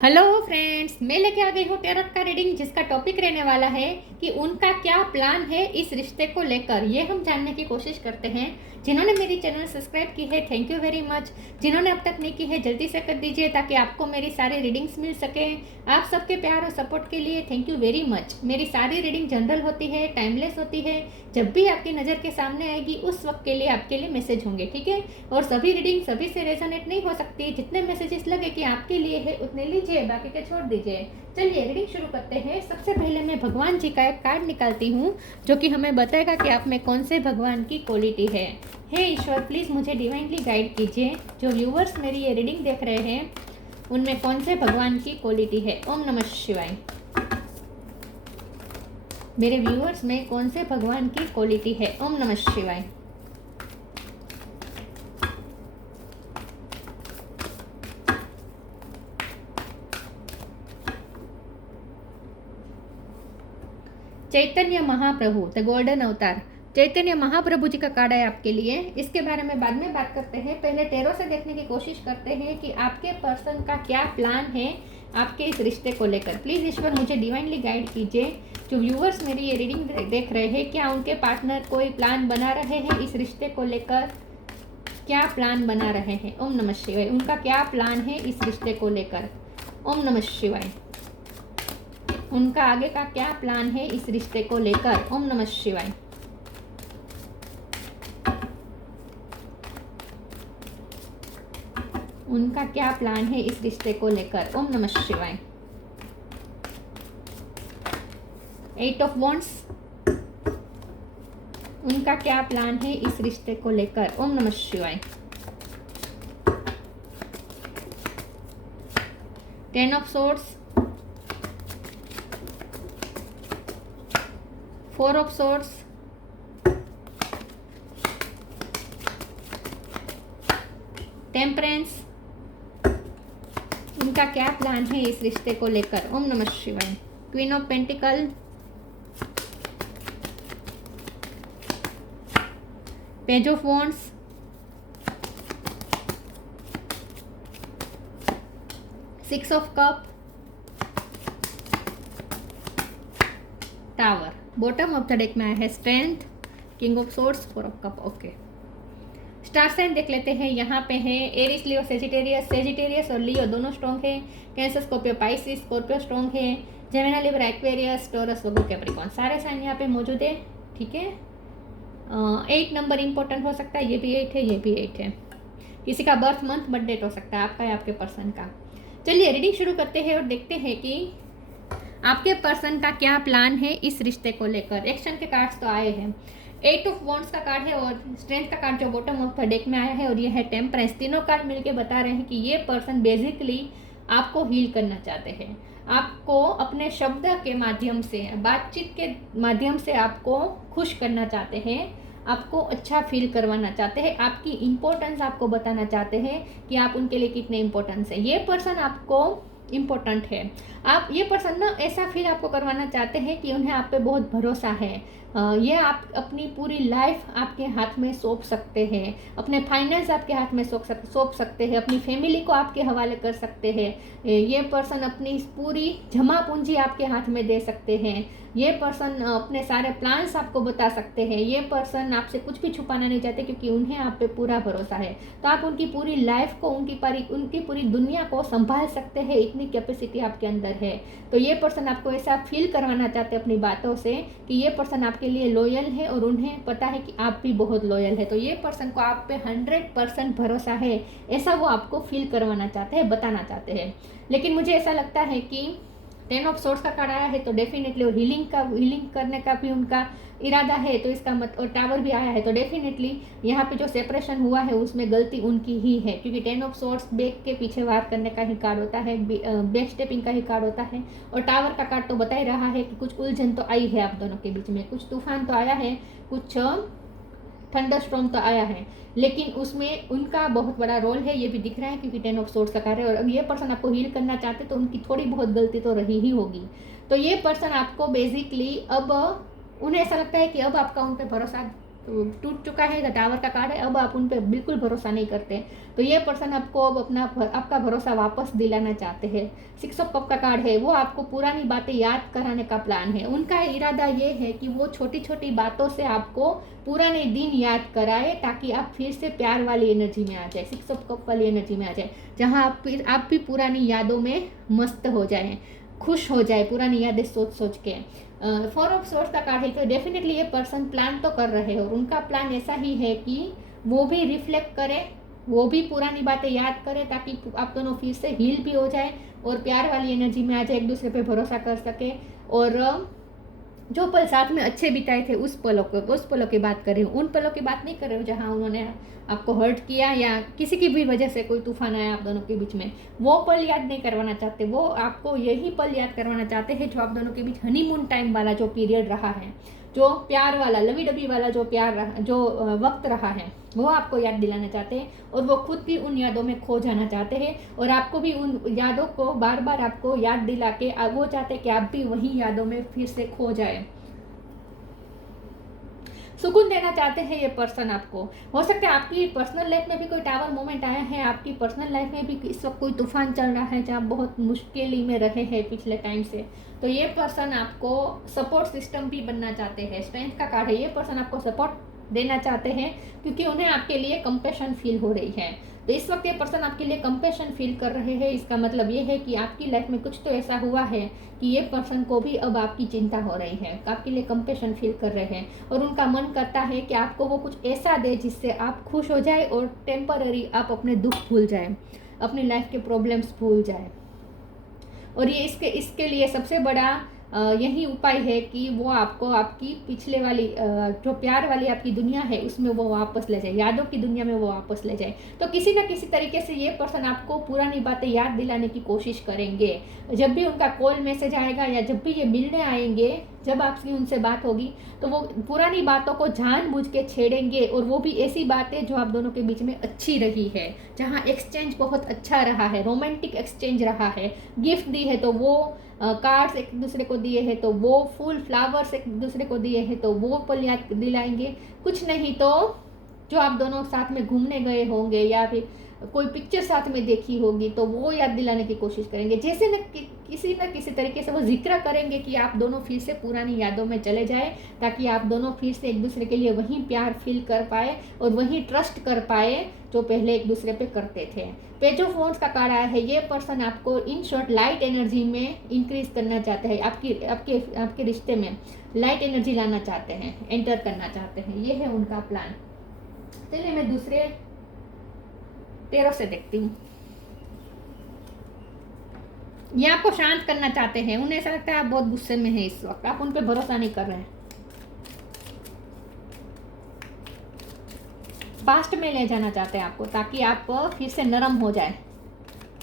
Hello friends, मैं लेके आ गई हूँ टेरॉट का रीडिंग जिसका टॉपिक रहने वाला है कि उनका क्या प्लान है इस रिश्ते को लेकर। ये हम जानने की कोशिश करते हैं। जिन्होंने मेरी चैनल सब्सक्राइब की है, थैंक यू वेरी मच। जिन्होंने अब तक नहीं की है, जल्दी से कर दीजिए ताकि आपको मेरी सारी रीडिंग्स मिल सके। आप सबके प्यार और सपोर्ट के लिए थैंक यू वेरी मच। मेरी सारी रीडिंग जनरल होती है, टाइमलेस होती है। जब भी आपकी नज़र के सामने आएगी उस वक्त के लिए आपके लिए मैसेज होंगे, ठीक है। और सभी रीडिंग सभी से रेजोनेट नहीं हो सकती। जितने मैसेजेस लगे कि आपके लिए है उतने लीजिए, बाकी के छोड़ दीजिए। चलिए रीडिंग शुरू करते हैं। सबसे पहले मैं भगवान जी का एक कार्ड निकालती हूँ जो कि हमें बताएगा कि आप में कौन से भगवान की क्वालिटी है। हे ईश्वर, प्लीज़ मुझे डिवाइनली गाइड कीजिए। जो व्यूवर्स मेरी ये रीडिंग देख रहे हैं उनमें कौन से भगवान की क्वालिटी है। ओम नमः शिवाय। मेरे व्यूवर्स में कौन से भगवान की क्वालिटी है। ओम नमः शिवाय। चैतन्य महाप्रभु, द गोल्डन अवतार। चैतन्य महाप्रभु जी का कार्ड है आपके लिए। इसके बारे में बाद में बात करते हैं। पहले टेरो से देखने की कोशिश करते हैं कि आपके पर्सन का क्या प्लान है आपके इस रिश्ते को लेकर। प्लीज़ ईश्वर मुझे डिवाइनली गाइड कीजिए। जो व्यूअर्स मेरी ये रीडिंग देख रहे हैं, क्या उनके पार्टनर कोई प्लान बना रहे हैं इस रिश्ते को लेकर? क्या प्लान बना रहे हैं? ओम नमः शिवाय। उनका क्या प्लान है इस रिश्ते को लेकर? ओम नमः शिवाय। उनका आगे का क्या प्लान है इस रिश्ते को लेकर? ओम नमः शिवाय। उनका क्या प्लान है इस रिश्ते को लेकर? ओम नमः शिवाय। 8 ऑफ वॉन्ड्स। उनका क्या प्लान है इस रिश्ते को लेकर? ओम नमः शिवाय। 10 of swords. 4 of swords. Temperance. उनका क्या प्लान है इस रिश्ते को लेकर? ओम नमः शिवाय। Queen of pentacle. Page of wands. 6 of cup. Tower. Bottom of the deck में आया है strength, king of swords, 4 of cup. Okay, star sign देख लेते हैं। यहाँ पे है एरिस, लियो, सेजिटेरियस। सेजिटेरियस और लियो दोनों स्ट्रॉन्ग है। Cancer, Scorpio, Pisces, Scorpio strong है। जेमिनी, लिब्रा, एक्वेरियस, टॉरस, वर्गो, कैप्रिकॉर्न, सारे साइन यहाँ पे मौजूद है, ठीक है। 8 नंबर इंपॉर्टेंट हो सकता है। ये भी 8 है, ये भी 8 है। किसी का बर्थ मंथ, बर्थ डेट हो सकता है, आपका या आपके पर्सन का। चलिए रीडिंग शुरू करते हैं और देखते हैं कि आपके पर्सन का क्या प्लान है इस रिश्ते को लेकर। एक्शन के कार्ड्स तो आए हैं। 8 ऑफ वॉन्ड्स का कार्ड है और स्ट्रेंथ का कार्ड जो बॉटम ऑफ द डेक में आया है, और ये है टेम्परेंस। तीनों कार्ड मिलके बता रहे हैं कि ये पर्सन बेसिकली आपको हील करना चाहते हैं। आपको अपने शब्द के माध्यम से, बातचीत के माध्यम से आपको खुश करना चाहते हैं। आपको अच्छा फील करवाना चाहते हैं। आपकी इम्पोर्टेंस आपको बताना चाहते हैं कि आप उनके लिए कितने इम्पोर्टेंस है। ये पर्सन आपको इम्पोर्टेंट है। आप ये पर्सन ना ऐसा फील आपको करवाना चाहते हैं कि उन्हें आप पे बहुत भरोसा है। ये आप अपनी पूरी लाइफ आपके हाथ में सौंप सकते हैं। अपने फाइनेंस आपके हाथ में सौंप सकते हैं। अपनी फैमिली को आपके हवाले कर सकते हैं। ये पर्सन अपनी पूरी जमा पूंजी आपके हाथ में दे सकते हैं। ये पर्सन अपने सारे प्लान्स आपको बता सकते हैं। ये पर्सन आपसे कुछ भी छुपाना नहीं चाहते क्योंकि उन्हें आप पे पूरा भरोसा है। तो आप उनकी पूरी लाइफ को, उनकी पूरी दुनिया को संभाल सकते हैं, इतनी कैपेसिटी आपके अंदर है। तो ये पर्सन आपको ऐसा फील करवाना चाहते हैं अपनी बातों से कि ये पर्सन आपके लिए लॉयल है और उन्हें पता है कि आप भी बहुत लॉयल है। तो ये पर्सन को आप पे 100% भरोसा है, ऐसा वो आपको फील करवाना चाहते हैं, बताना चाहते हैं। लेकिन मुझे ऐसा लगता है कि 10 ऑफ सोर्ड्स का कार्ड आया है तो डेफिनेटली, और हीलिंग करने का भी उनका इरादा है, तो इसका मत, और टावर भी आया है तो डेफिनेटली यहाँ पे जो सेपरेशन हुआ है उसमें गलती उनकी ही है। क्योंकि 10 ऑफ सोर्ड्स बैक के पीछे वार करने का ही कार्ड होता है, बैक स्टेपिंग का ही कार्ड होता है। और टावर का कार्ड तो बता ही रहा है कि कुछ उलझन तो आई है आप दोनों के बीच में, कुछ तूफान तो आया है, कुछ थंडर स्टॉर्म तो आया है। लेकिन उसमें उनका बहुत बड़ा रोल है, ये भी दिख रहा है क्योंकि 10 ऑफ सोर्ड्स का कार्य है। और अगर ये पर्सन आपको हील करना चाहते तो उनकी थोड़ी बहुत गलती तो रही ही होगी। तो ये पर्सन आपको बेसिकली अब उन्हें ऐसा लगता है कि अब आपका उन पर भरोसा टूट चुका है, द टावर का कार्ड है, अब आप उन पर बिल्कुल भरोसा नहीं करते। तो ये पर्सन आपको अब आपका भरोसा वापस दिलाना चाहते हैं। 6 ऑफ कप का कार्ड है, वो आपको पुरानी बातें याद कराने का प्लान है। उनका इरादा ये है कि वो छोटी छोटी बातों से आपको पुराने दिन याद कराए ताकि आप फिर से प्यार वाली एनर्जी में आ जाए, 6 ऑफ कप वाली एनर्जी में आ जाए, जहाँ आप भी पुरानी यादों में मस्त हो जाए, खुश हो जाए, पुरानी यादें सोच सोच के। 4 ऑफ सोर्स का कार्ड है, तो डेफिनेटली ये पर्सन प्लान तो कर रहे हैं और उनका प्लान ऐसा ही है कि वो भी रिफ्लेक्ट करे, वो भी पुरानी बातें याद करे ताकि आप दोनों फिर से हील भी हो जाए और प्यार वाली एनर्जी में आ जाए, एक दूसरे पे भरोसा कर सके। और जो पल साथ में अच्छे बिताए थे उस पलों की बात कर रही हूँ, उन पलों की बात नहीं कर रही हूँ जहाँ उन्होंने आपको हर्ट किया या किसी की भी वजह से कोई तूफान आया आप दोनों के बीच में, वो पल याद नहीं करवाना चाहते। वो आपको यही पल याद करवाना चाहते हैं जो आप दोनों के बीच हनीमून टाइम वाला जो पीरियड रहा है, जो प्यार वाला लवी डबी वाला जो जो वक्त रहा है, वो आपको याद दिलाना चाहते हैं और वो खुद भी उन यादों में खो जाना चाहते हैं और आपको भी उन यादों को बार बार आपको याद दिला के वो चाहते हैं कि आप भी वही यादों में फिर से खो जाए। सुकून देना चाहते हैं ये पर्सन आपको। हो सकता है आपकी पर्सनल लाइफ में भी कोई टावर मोमेंट आया है, आपकी पर्सनल लाइफ में भी इस वक्त कोई तूफान चल रहा है जहाँ बहुत मुश्किल में रहे हैं पिछले टाइम से। तो ये पर्सन आपको सपोर्ट सिस्टम भी बनना चाहते हैं। स्ट्रेंथ का कार्ड है, ये पर्सन आपको सपोर्ट देना चाहते हैं क्योंकि उन्हें आपके लिए कंपैशन फील हो रही है। तो इस वक्त ये पर्सन आपके लिए कंपैशन फील कर रहे हैं। इसका मतलब ये है कि आपकी लाइफ में कुछ तो ऐसा हुआ है कि ये पर्सन को भी अब आपकी चिंता हो रही है, आपके लिए कंपैशन फील कर रहे हैं और उनका मन करता है कि आपको वो कुछ ऐसा दे जिससे आप खुश हो जाए और टेम्पररी आप अपने दुख भूल जाए, अपनी लाइफ के प्रॉब्लम्स भूल जाए। और ये इसके लिए सबसे बड़ा यही उपाय है कि वो आपको आपकी पिछले वाली जो प्यार वाली आपकी दुनिया है उसमें वो वापस ले जाए, यादों की दुनिया में वो वापस ले जाए। तो किसी न किसी तरीके से ये पर्सन आपको पुरानी बातें याद दिलाने की कोशिश करेंगे। जब भी उनका कॉल मैसेज आएगा या जब भी ये मिलने आएंगे, जब आपकी उनसे बात होगी तो वो पुरानी बातों को जानबूझ के छेड़ेंगे और वो भी ऐसी बातें जो आप दोनों के बीच में अच्छी रही है, जहाँ एक्सचेंज बहुत अच्छा रहा है, रोमांटिक एक्सचेंज रहा है, गिफ्ट दी है तो वो कार्ड्स एक दूसरे को दिए हैं तो वो फूल फ्लावर्स एक दूसरे को दिए हैं तो वो पल याद दिलाएंगे। कुछ नहीं तो जो आप दोनों साथ में घूमने गए होंगे या फिर कोई पिक्चर साथ में देखी होगी तो वो याद दिलाने की कोशिश करेंगे। जैसे किसी न किसी तरीके से वो जिक्र करेंगे कि आप दोनों फिर से पुरानी यादों में चले जाए ताकि आप दोनों फिर से एक दूसरे के लिए वही प्यार फील कर पाए और वही ट्रस्ट कर पाए जो पहले एक दूसरे पे करते थे। पेज ऑफ वॉन्ड्स का कार्ड आया है, ये पर्सन आपको इन शॉर्ट लाइट एनर्जी में इंक्रीज करना चाहते हैं, आपके रिश्ते में लाइट एनर्जी लाना चाहते हैं, एंटर करना चाहते हैं, ये है उनका प्लान। चलिए मैं दूसरे टेरो से देखती हूँ। ये आपको शांत करना चाहते हैं, उन्हें ऐसा लगता है आप बहुत गुस्से में हैं इस वक्त, आप उन पर भरोसा नहीं कर रहे हैं, पास्ट में ले जाना चाहते हैं आपको ताकि आप फिर से नरम हो जाए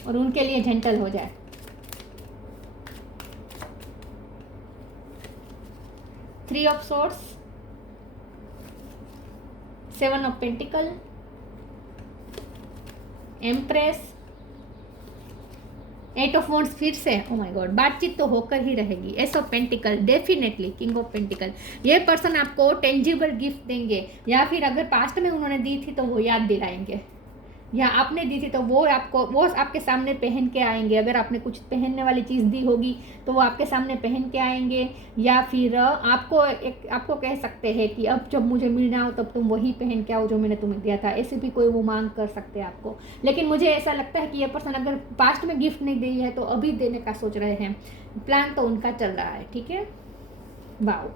और उनके लिए जेंटल हो जाए। Three of swords, 7 of pentacle, empress, 8 of wands फिर से, ओ माय गॉड, बातचीत तो होकर ही रहेगी। S of pentacle, definitely king of pentacle, ये पर्सन आपको टेंजिबल गिफ्ट देंगे या फिर अगर पास्ट में उन्होंने दी थी तो वो याद दिलाएंगे या आपने दी थी तो वो आपके सामने पहन के आएंगे। अगर आपने कुछ पहनने वाली चीज़ दी होगी तो वो आपके सामने पहन के आएंगे या फिर आपको कह सकते हैं कि अब जब मुझे मिलना हो तब तुम वही पहन के आओ जो मैंने तुम्हें दिया था, ऐसे भी कोई वो मांग कर सकते हैं आपको। लेकिन मुझे ऐसा लगता है कि ये पर्सन अगर पास्ट में गिफ्ट नहीं दी है तो अभी देने का सोच रहे हैं, प्लान तो उनका चल रहा है, ठीक है। वाओ,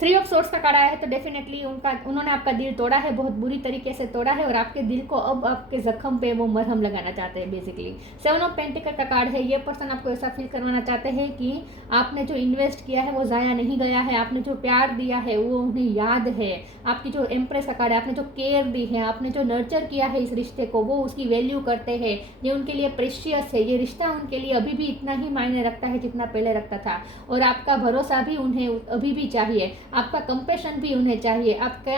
3 ऑफ सोर्ड्स का कार्ड आया है तो डेफिनेटली उन्होंने आपका दिल तोड़ा है, बहुत बुरी तरीके से तोड़ा है और आपके दिल को अब आपके जख्म पे वो मरहम लगाना चाहते हैं बेसिकली। 7 ऑफ पेंटिकल का कार्ड है, ये पर्सन आपको ऐसा फील करवाना चाहते हैं कि आपने जो इन्वेस्ट किया है वो ज़ाया नहीं गया है, आपने जो प्यार दिया है वो उन्हें याद है। आपकी जो एम्प्रेस का कार्ड है, आपने जो केयर दी है, आपने जो नर्चर किया है इस रिश्ते को, वो उसकी वैल्यू करते हैं, ये उनके लिए प्रेशियस है, ये रिश्ता उनके लिए अभी भी इतना ही मायने रखता है जितना पहले रखता था और आपका भरोसा भी उन्हें अभी भी चाहिए, आपका कंपैशन भी उन्हें चाहिए, आपका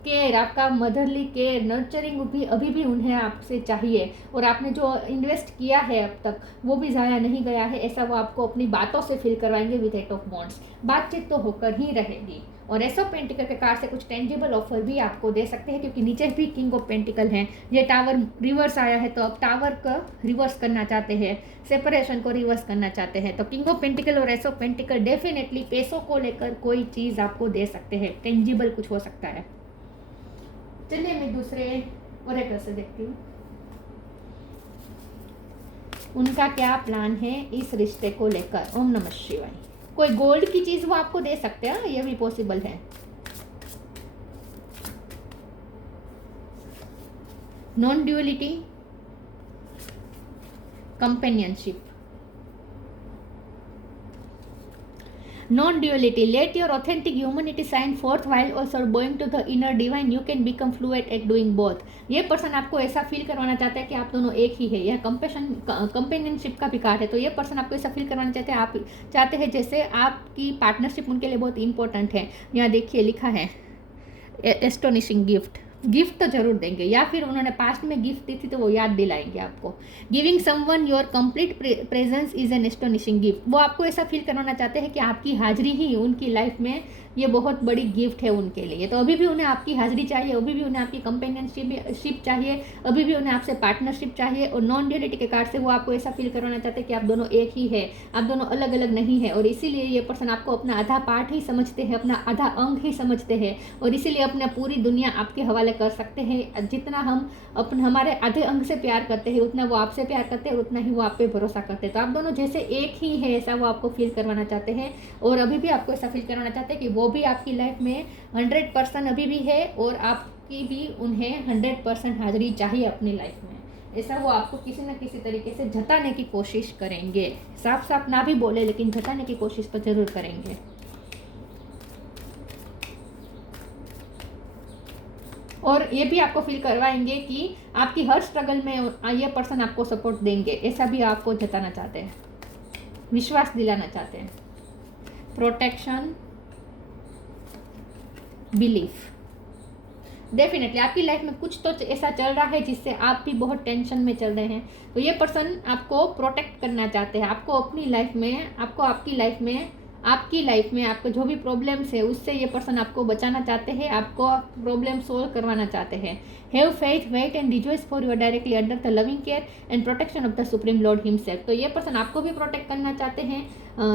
केयर, आपका मदरली केयर, नर्चरिंग भी अभी भी उन्हें आपसे चाहिए, और आपने जो इन्वेस्ट किया है अब तक वो भी ज़ाया नहीं गया है, ऐसा वो आपको अपनी बातों से फील करवाएंगे विद एट ऑफ वॉन्ड्स। बातचीत तो होकर ही रहेगी। और एस ऑफ पेंटिकल के कार्ड से कुछ टेंजिबल ऑफर भी आपको दे सकते हैं, क्योंकि नीचे भी किंग ऑफ पेंटिकल है। ये टावर रिवर्स आया है, तो अब टावर का रिवर्स करना चाहते हैं, सेपरेशन को रिवर्स करना चाहते हैं, तो किंग ऑफ पेंटिकल और एस ऑफ पेंटिकल डेफिनेटली पैसों को लेकर कोई चीज़ आपको दे सकते हैं, टेंजिबल कुछ हो सकता है। चलिए मैं दूसरे ओरेकल से देखती हूँ, उनका क्या प्लान है इस रिश्ते को लेकर। ओम नमः शिवाय। कोई गोल्ड की चीज वो आपको दे सकते हैं, ये भी पॉसिबल है। Non duality, companionship. Non-duality. Let your authentic humanity shine forth while also going to the inner divine. You can become fluent at doing both. ये पर्सन आपको ऐसा फील करवाना चाहता है कि आप दोनों एक ही है। यह कंपेनियनशिप का भी कार्ड है, तो ये पर्सन आपको ऐसा फील करवाना चाहते हैं, आप चाहते हैं जैसे आपकी पार्टनरशिप उनके लिए बहुत इंपॉर्टेंट है। यहाँ देखिए लिखा है एस्टोनिशिंग गिफ्ट। गिफ्ट तो जरूर देंगे, या फिर उन्होंने पास्ट में गिफ्ट दी थी तो वो याद दिलाएंगे आपको। Giving someone your complete presence is an astonishing gift. वो आपको ऐसा फील करवाना चाहते हैं कि आपकी हाजिरी ही उनकी लाइफ में ये बहुत बड़ी गिफ्ट है उनके लिए। तो अभी भी उन्हें आपकी हाजिरी चाहिए, अभी भी उन्हें आपकी कंपेनियनशिप चाहिए, अभी भी उन्हें आपसे पार्टनरशिप चाहिए। और नॉन ड्यूअलिटी के कार्ड से वो आपको ऐसा फील करवाना चाहते हैं कि आप दोनों एक ही है, आप दोनों अलग अलग नहीं है। और इसीलिए ये पर्सन आपको अपना आधा पार्ट ही समझते हैं, अपना आधा अंग ही समझते हैं, और इसीलिए अपना पूरी दुनिया आपके हवाले कर सकते हैं। जितना हम अपने हमारे आधे अंग से प्यार करते हैं, उतना वो आपसे प्यार करते हैं, और उतना ही वो आप पे भरोसा करते हैं। तो आप दोनों जैसे एक ही है, ऐसा वो आपको फील करवाना चाहते हैं। और अभी भी आपको ऐसा फील करवाना चाहते हैं कि वो भी आपकी लाइफ में 100% अभी भी है, और आपकी भी उन्हें 100% हाजिरी चाहिए अपनी लाइफ में। ऐसा वो आपको किसी न किसी तरीके से जताने की कोशिश करेंगे। साफ साफ ना भी बोले, लेकिन जताने की कोशिश तो जरूर करेंगे। और ये भी आपको फील करवाएंगे कि आपकी हर स्ट्रगल में ये पर्सन आपको सपोर्ट देंगे, ऐसा भी आपको जताना चाहते हैं, विश्वास दिलाना चाहते हैं। Protection, belief. डेफिनेटली आपकी लाइफ में कुछ तो ऐसा चल रहा है जिससे आप भी बहुत टेंशन में चल रहे हैं, तो ये पर्सन आपको प्रोटेक्ट करना चाहते हैं, आपको अपनी लाइफ में, आपको आपकी लाइफ में आपको जो भी प्रॉब्लम्स है उससे ये पर्सन आपको बचाना चाहते हैं, आपको प्रॉब्लम सोल्व करवाना चाहते हैं। Have faith, wait and rejoice for you're directly under the loving care and protection of the supreme lord himself. तो ये पर्सन आपको भी प्रोटेक्ट करना चाहते हैं,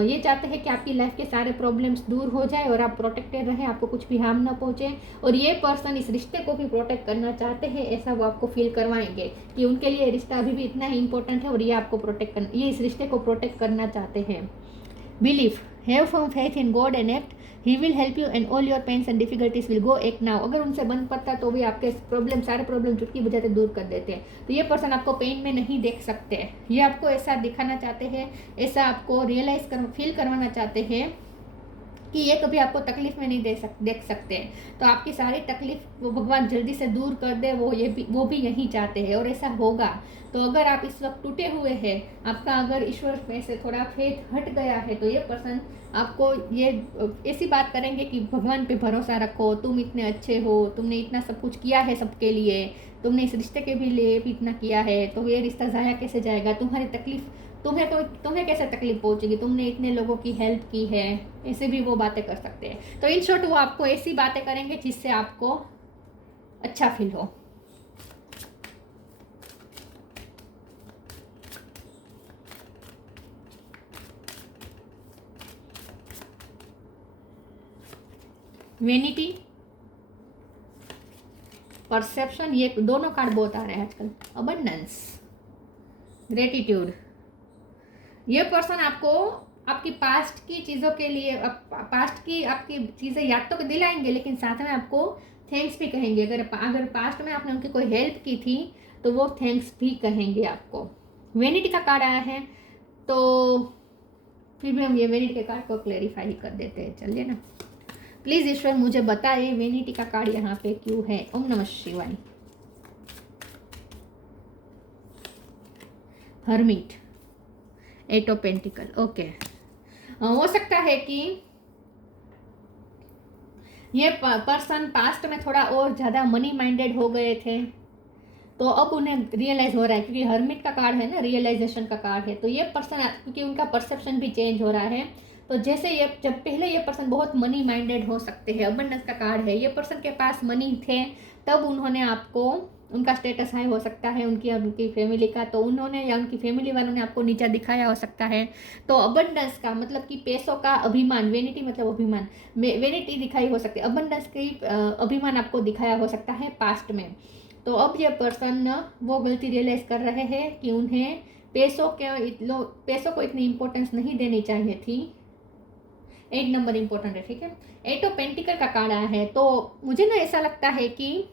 ये चाहते हैं कि आपकी लाइफ के सारे प्रॉब्लम्स दूर हो जाए और आप प्रोटेक्टेड रहें, आपको कुछ भी हार्म ना पहुंचे। और ये पर्सन इस रिश्ते को भी प्रोटेक्ट करना चाहते हैं, ऐसा वो आपको फील करवाएंगे कि उनके लिए रिश्ता अभी भी इतना ही इंपॉर्टेंट है, और ये इस रिश्ते को प्रोटेक्ट करना चाहते हैं। Belief, have firm faith in God and act, he will help you and all your pains and difficulties will go act now. अगर उनसे बन पड़ता तो भी आपके सारे प्रॉब्लम चुटकी बजाते दूर कर देते हैं। तो ये पर्सन आपको पेन में नहीं देख सकते, ये आपको ऐसा दिखाना चाहते हैं, ऐसा आपको फील करवाना चाहते हैं कि ये कभी आपको तकलीफ में नहीं देख सकते। तो आपकी सारी तकलीफ वो भगवान जल्दी से दूर कर दे, वो भी यही चाहते हैं, और ऐसा होगा। तो अगर आप इस वक्त टूटे हुए हैं, आपका अगर ईश्वर में से थोड़ा फेथ हट गया है, तो ये पर्सन आपको ये ऐसी बात करेंगे कि भगवान पे भरोसा रखो, तुम इतने अच्छे हो, तुमने इतना सब कुछ किया है सबके लिए, तुमने इस रिश्ते के भी लिए भी इतना किया है, तो ये रिश्ता ज़ाया कैसे जाएगा, तुम्हारी तकलीफ तुम्हें कैसे तकलीफ पहुंचेगी, तुमने इतने लोगों की हेल्प की है, ऐसे भी वो बातें कर सकते हैं। तो इन शॉर्ट वो आपको ऐसी बातें करेंगे जिससे आपको अच्छा फील हो। वेनिटी, परसेप्शन, ये दोनों कार्ड बहुत आ रहे हैं आजकल। Abundance, gratitude. ये पर्सन आपको आपकी पास्ट की चीज़ों के लिए, पास्ट की आपकी चीज़ें याद तो दिलाएंगे, लेकिन साथ में आपको थैंक्स भी कहेंगे। अगर पास्ट में आपने उनकी कोई हेल्प की थी तो वो थैंक्स भी कहेंगे आपको। वेनिटी का कार्ड आया है, तो फिर भी हम ये वेनिटी के कार्ड को क्लेरिफाई ही कर देते हैं। चलिए ना, प्लीज़ ईश्वर मुझे बताइए वेनिटी का कार्ड यहाँ पे क्यों है। ओम नमः शिवाय। Hermit, eight of pentacle. Okay, हो सकता है कि ये पर्सन पास्ट में थोड़ा और ज़्यादा मनी माइंडेड हो गए थे, तो अब उन्हें रियलाइज़ हो रहा है, क्योंकि हर्मिट का कार्ड है ना, रियलाइजेशन का कार्ड है। तो ये पर्सन, क्योंकि उनका परसेप्शन भी चेंज हो रहा है, तो जैसे ये जब पहले ये पर्सन बहुत मनी माइंडेड हो सकते हैं, अबंडेंस का कार्ड है, ये पर्सन के पास मनी थे, तब उन्होंने आपको, उनका स्टेटस हाई हो सकता है उनकी फैमिली का, तो उन्होंने या उनकी फैमिली वालों ने आपको नीचा दिखाया हो सकता है। तो अबंडेंस का मतलब कि पैसों का अभिमान, वेनिटी मतलब अभिमान, वेनिटी दिखाई हो सकती है, अबंडेंस की अभिमान आपको दिखाया हो सकता है पास्ट में। तो अब ये पर्सन वो गलती रियलाइज़ कर रहे हैं कि उन्हें पैसों को इतनी इम्पोर्टेंस नहीं देनी चाहिए थी। 8 नंबर इम्पोर्टेंट है, ठीक है। 8 ऑफ पेंटिकल का कार्ड आया है, तो मुझे ना ऐसा लगता है कि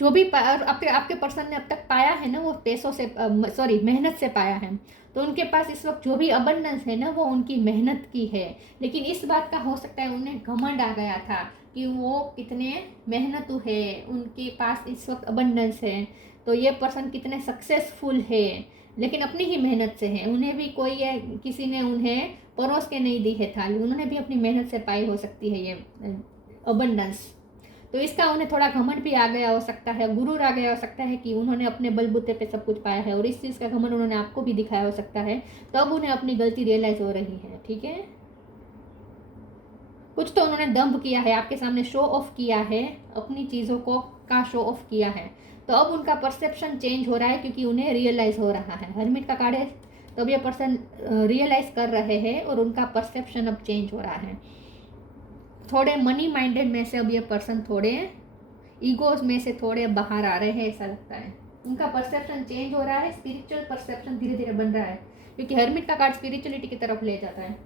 जो भी आपके पर्सन ने अब तक पाया है ना, वो पैसों से, सॉरी, मेहनत से पाया है। तो उनके पास इस वक्त जो भी अबंडेंस है ना, वो उनकी मेहनत की है। लेकिन इस बात का हो सकता है उन्हें घमंड आ गया था कि वो कितने मेहनतू है, उनके पास इस वक्त अबंडेंस है, तो ये पर्सन कितने सक्सेसफुल है, लेकिन अपनी ही मेहनत से है। उन्हें भी कोई किसी ने उन्हें परोस के नहीं दी है थाली, उन्होंने भी अपनी मेहनत से पाई हो सकती है ये अबंडेंस। तो इसका उन्हें थोड़ा घमंड भी आ गया हो सकता है, गुरूर आ गया हो सकता है कि उन्होंने अपने बलबूते पे सब कुछ पाया है, और इस चीज़ का घमंड उन्होंने आपको भी दिखाया हो सकता है। तो अब उन्हें अपनी गलती रियलाइज हो रही है, ठीक है। कुछ तो उन्होंने दम्भ किया है, आपके सामने शो ऑफ किया है, अपनी चीज़ों को का शो ऑफ किया है। तो अब उनका परसेप्शन चेंज हो रहा है, क्योंकि उन्हें रियलाइज़ हो रहा है। हर्मिट का कार्ड है, तो अब ये पर्सन रियलाइज़ कर रहे हैं और उनका परसेप्शन अब चेंज हो रहा है। थोड़े मनी माइंडेड में से अब ये पर्सन थोड़े ईगोज में से थोड़े बाहर आ रहे हैं, ऐसा लगता है। उनका परसेप्शन चेंज हो रहा है, स्पिरिचुअल परसेप्शन धीरे धीरे बन रहा है, क्योंकि हर्मिट का कार्ड स्पिरिचुअलिटी की तरफ ले जाता है।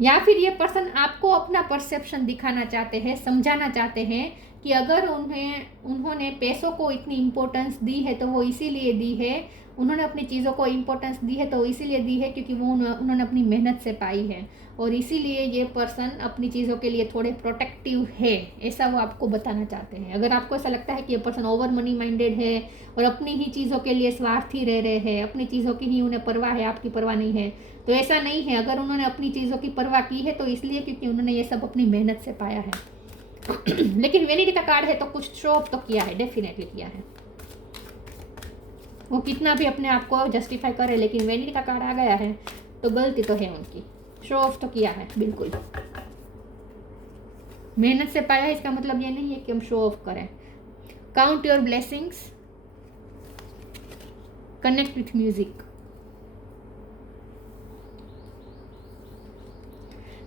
या फिर ये पर्सन आपको अपना परसेप्शन दिखाना चाहते हैं, समझाना चाहते हैं कि अगर उन्होंने पैसों को इतनी इम्पोर्टेंस दी है तो वो इसीलिए दी है, उन्होंने अपनी चीज़ों को इम्पोर्टेंस दी है तो इसीलिए दी है क्योंकि वो उन्होंने अपनी मेहनत से पाई है, और इसीलिए ये पर्सन अपनी चीज़ों के लिए थोड़े प्रोटेक्टिव है, ऐसा वो आपको बताना चाहते हैं। अगर आपको ऐसा लगता है कि ये पर्सन ओवर मनी माइंडेड है और अपनी ही चीज़ों के लिए स्वार्थी रह रहे हैं, अपनी चीज़ों की ही उन्हें परवाह है, आपकी परवाह नहीं है, तो ऐसा नहीं है। अगर उन्होंने अपनी चीज़ों की परवाह की है तो इसलिए क्योंकि उन्होंने ये सब अपनी मेहनत से पाया है। लेकिन वेनिटी का कार्ड है तो कुछ शो ऑफ तो किया है, डेफिनेटली किया है। वो कितना भी अपने आप को जस्टिफाई करे, लेकिन वेनिटी का कार्ड आ गया है तो गलती तो है उनकी, शो ऑफ तो किया है बिल्कुल। मेहनत से पाया, इसका मतलब ये नहीं है कि हम शो ऑफ करें। Count your blessings, connect with music.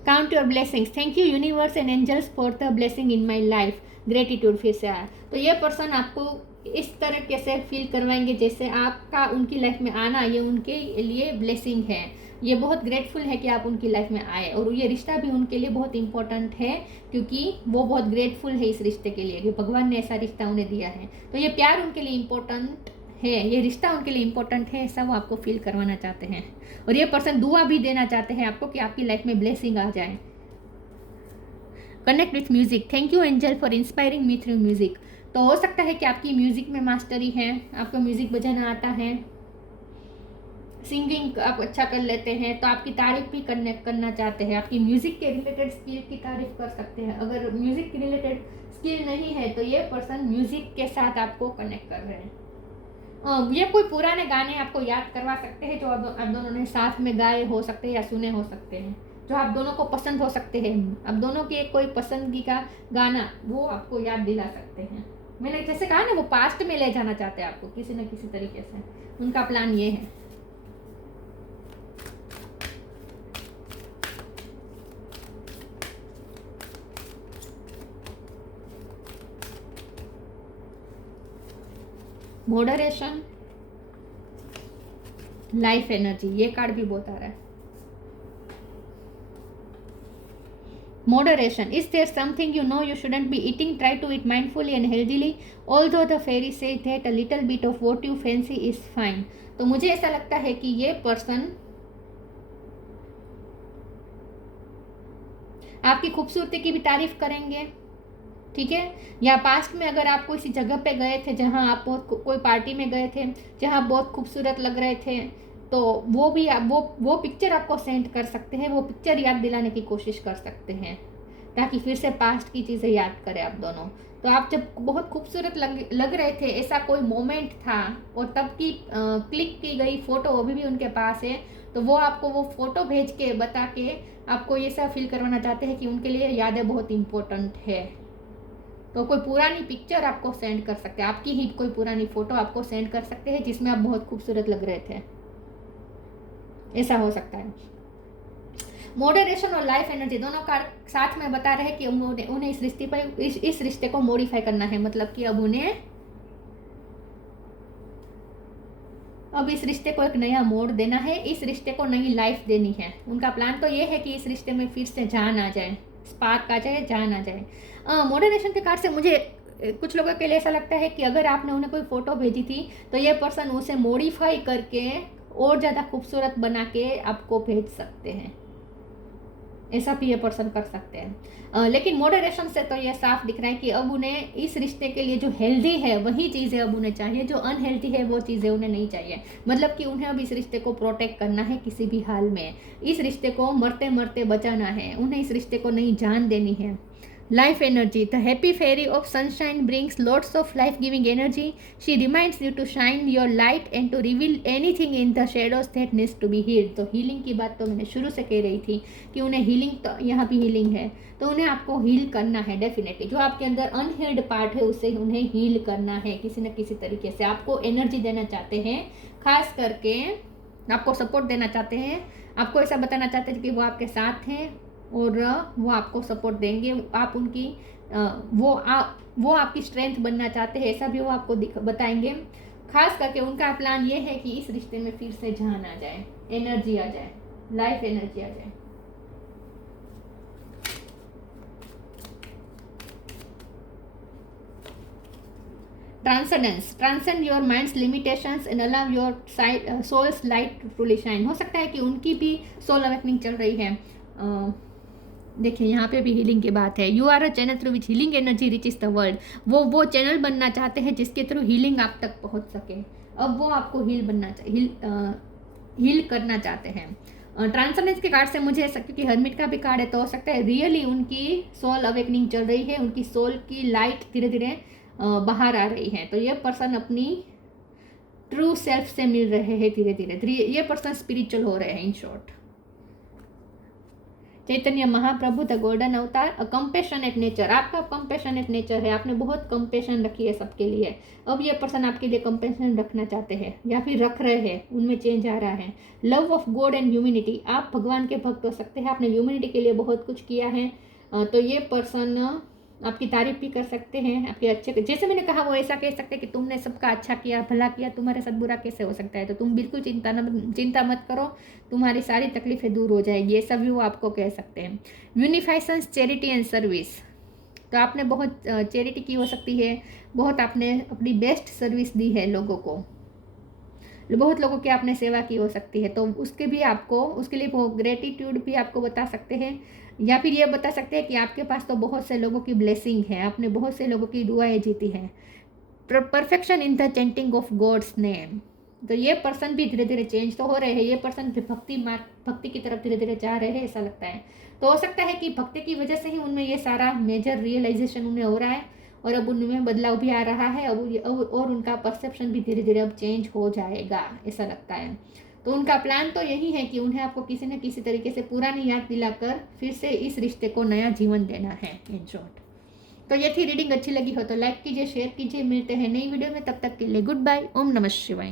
Count your blessings, thank you universe and angels for the blessing in my life, gratitude फिर से आया। तो ये पर्सन आपको इस तरीके से फील करवाएंगे जैसे आपका उनकी लाइफ में आना ये उनके लिए ब्लेसिंग है, ये बहुत ग्रेटफुल है कि आप उनकी लाइफ में आए, और ये रिश्ता भी उनके लिए बहुत इंपॉर्टेंट है क्योंकि वो बहुत ग्रेटफुल है इस रिश्ते के लिए कि भगवान ने ऐसा रिश्ता उन्हें दिया है। तो ये प्यार उनके लिए इम्पोर्टेंट है, ये रिश्ता उनके लिए इम्पोर्टेंट है, ऐसा वो आपको फील करवाना चाहते हैं। और ये पर्सन दुआ भी देना चाहते हैं आपको कि आपकी लाइफ में ब्लेसिंग आ जाए। Connect with music, thank you angel for inspiring me through music. तो हो सकता है कि आपकी म्यूजिक में मास्टरी है, आपको म्यूजिक बजाना आता है, सिंगिंग आप अच्छा कर लेते हैं, तो आपकी तारीफ भी करना चाहते हैं, आपकी म्यूजिक के रिलेटेड स्किल की तारीफ कर सकते हैं। अगर म्यूजिक के रिलेटेड स्किल नहीं है तो ये पर्सन म्यूजिक के साथ आपको कनेक्ट कर रहे हैं। ये कोई पुराने गाने आपको याद करवा सकते हैं जो आप दोनों ने साथ में गाए हो सकते हैं या सुने हो सकते हैं, जो आप दोनों को पसंद हो सकते हैं। आप दोनों की एक कोई पसंदगी का गाना वो आपको याद दिला सकते हैं। मैंने जैसे कहा ना, वो पास्ट में ले जाना चाहते हैं आपको किसी न किसी तरीके से, उनका प्लान ये है। मॉडरेशन, लाइफ एनर्जी, ये कार्ड भी बहुत आ रहा है। Moderation, is there something you know you shouldn't be eating? Try to eat mindfully and healthily, although the fairy says that a little bit of what you fancy is fine. तो मुझे ऐसा लगता है कि ये पर्सन आपकी खूबसूरती की भी तारीफ करेंगे, ठीक है। या पास्ट में अगर आप किसी जगह पे गए थे जहाँ आप बहुत कोई पार्टी में गए थे जहाँ बहुत खूबसूरत लग रहे थे, तो वो भी आप वो पिक्चर आपको सेंड कर सकते हैं, वो पिक्चर याद दिलाने की कोशिश कर सकते हैं ताकि फिर से पास्ट की चीज़ें याद करें आप दोनों। तो आप जब बहुत खूबसूरत लग रहे थे, ऐसा कोई मोमेंट था और तब की क्लिक की गई फ़ोटो अभी भी उनके पास है, तो वो आपको वो फ़ोटो भेज के बता के आपको ये सब फील करवाना चाहते हैं कि उनके लिए यादें बहुत इम्पोर्टेंट है। तो कोई पुरानी पिक्चर आपको सेंड कर सकते हैं, आपकी ही कोई पुरानी फ़ोटो आपको सेंड कर सकते हैं जिसमें आप बहुत खूबसूरत लग रहे थे, ऐसा हो सकता है। मॉडरेशन और लाइफ एनर्जी दोनों का साथ में बता रहे कि उन्हें इस रिश्ते पर इस रिश्ते को मॉडिफाई करना है, मतलब कि अब इस रिश्ते को एक नया मोड़ देना है, इस रिश्ते को नई लाइफ देनी है। उनका प्लान तो ये है कि इस रिश्ते में फिर से जान आ जाए, स्पार्क आ जाए, जान आ जाए। मॉडरेशन के कार्ड से मुझे कुछ लोगों के लिए ऐसा लगता है कि अगर आपने उन्हें कोई फ़ोटो भेजी थी तो ये पर्सन उसे मॉडिफाई करके और ज़्यादा खूबसूरत बना के आपको भेज सकते हैं, ऐसा भी ये पर्सन कर सकते हैं। लेकिन मॉडरेशन से तो ये साफ दिख रहा है कि अब उन्हें इस रिश्ते के लिए जो हेल्दी है वही चीज़ें अब उन्हें चाहिए, जो अनहेल्दी है वो चीज़ें उन्हें नहीं चाहिए। मतलब कि उन्हें अब इस रिश्ते को प्रोटेक्ट करना है किसी भी हाल में, इस रिश्ते को मरते मरते बचाना है, उन्हें इस रिश्ते को नई जान देनी है। Life energy. The happy fairy of sunshine brings lots of life-giving energy. She reminds you to shine your light and to reveal anything in the shadows that needs to be healed. तो healing की बात तो मैंने शुरू से कह रही थी कि उन्हें हीलिंग, तो यहाँ भी हीलिंग है, तो उन्हें आपको हील करना है डेफिनेटली। जो आपके अंदर अनहील्ड पार्ट है उसे उन्हें हील करना है किसी न किसी तरीके से। आपको एनर्जी देना चाहते हैं, खास करके आपको सपोर्ट देना चाहते हैं, आपको ऐसा बताना चाहते हैं कि वो आपके साथ हैं और वो आपको सपोर्ट देंगे। आप उनकी वो आपकी स्ट्रेंथ बनना चाहते हैं, ऐसा भी वो आपको बताएंगे। खास करके उनका प्लान ये है कि इस रिश्ते में फिर से जान आ जाए, एनर्जी आ जाए, लाइफ एनर्जी आ जाए। Transcendence. Transcend your mind's limitations and allow your soul's light to truly shine. हो सकता है कि उनकी भी सोल अवेकनिंग चल रही है। देखिए यहाँ पे भी हीलिंग की बात है। You are a channel through which healing energy reaches the world. वो चैनल बनना चाहते हैं जिसके थ्रू हीलिंग आप तक पहुँच सके। अब वो आपको हील करना चाहते हैं। ट्रांसफरेंस के कार्ड से मुझे ऐसा, क्योंकि हर्मिट का भी कार्ड है, तो हो सकता है रियली उनकी सोल अवेकनिंग चल रही है, उनकी सोल की लाइट धीरे धीरे बाहर आ रही है। तो ये पर्सन अपनी ट्रू सेल्फ से मिल रहे हैं धीरे धीरे। ये पर्सन स्पिरिचुअल हो रहे हैं in short. Chaitanya Mahaprabhu the golden अवतार. अ कंपेशनेट नेचर. आपका कंपेशनेट नेचर है, आपने बहुत कंपेशन रखी है सबके लिए। अब ये पर्सन आपके लिए कंपेशन रखना चाहते हैं या फिर रख रहे हैं, उनमें चेंज आ रहा है। Love of God and humanity. आप भगवान के भक्त हो सकते हैं, आपने ह्यूमैनिटी के लिए बहुत कुछ किया है, तो ये पर्सन आपकी तारीफ भी कर सकते हैं, आपके अच्छे, जैसे मैंने कहा वो ऐसा कह सकते हैं कि तुमने सबका अच्छा किया, भला किया, तुम्हारे साथ बुरा कैसे हो सकता है, तो तुम बिल्कुल चिंता मत करो, तुम्हारी सारी तकलीफें दूर हो जाएगी, ये सब भी वो आपको कह सकते हैं। यूनिफाइसेंस चैरिटी एंड सर्विस. तो आपने बहुत चैरिटी की हो सकती है, बहुत आपने अपनी बेस्ट सर्विस दी है लोगों को, बहुत लोगों की आपने सेवा की हो सकती है, तो उसके लिए वो ग्रेटिट्यूड भी आपको बता सकते हैं। या फिर ये बता सकते हैं कि आपके पास तो बहुत से लोगों की ब्लेसिंग है, आपने बहुत से लोगों की दुआएं जीती हैं। Perfection in the chanting of God's name. तो ये पर्सन भी धीरे धीरे चेंज तो हो रहे हैं, ये पर्सन भी भक्ति की तरफ धीरे धीरे जा रहे हैं, ऐसा लगता है। तो हो सकता है कि भक्ति की वजह से ही उनमें ये सारा मेजर रियलाइजेशन उन्हें हो रहा है और अब उनमें बदलाव भी आ रहा है, और उनका परसेप्शन भी धीरे धीरे अब चेंज हो जाएगा, ऐसा लगता है। तो उनका प्लान तो यही है कि उन्हें आपको किसी न किसी तरीके से पुरानी याद दिलाकर फिर से इस रिश्ते को नया जीवन देना है इन शॉर्ट। तो ये थी रीडिंग। अच्छी लगी हो तो लाइक कीजिए, शेयर कीजिए। मिलते हैं नई वीडियो में, तब तक के लिए गुड बाय। ओम नमः शिवाय।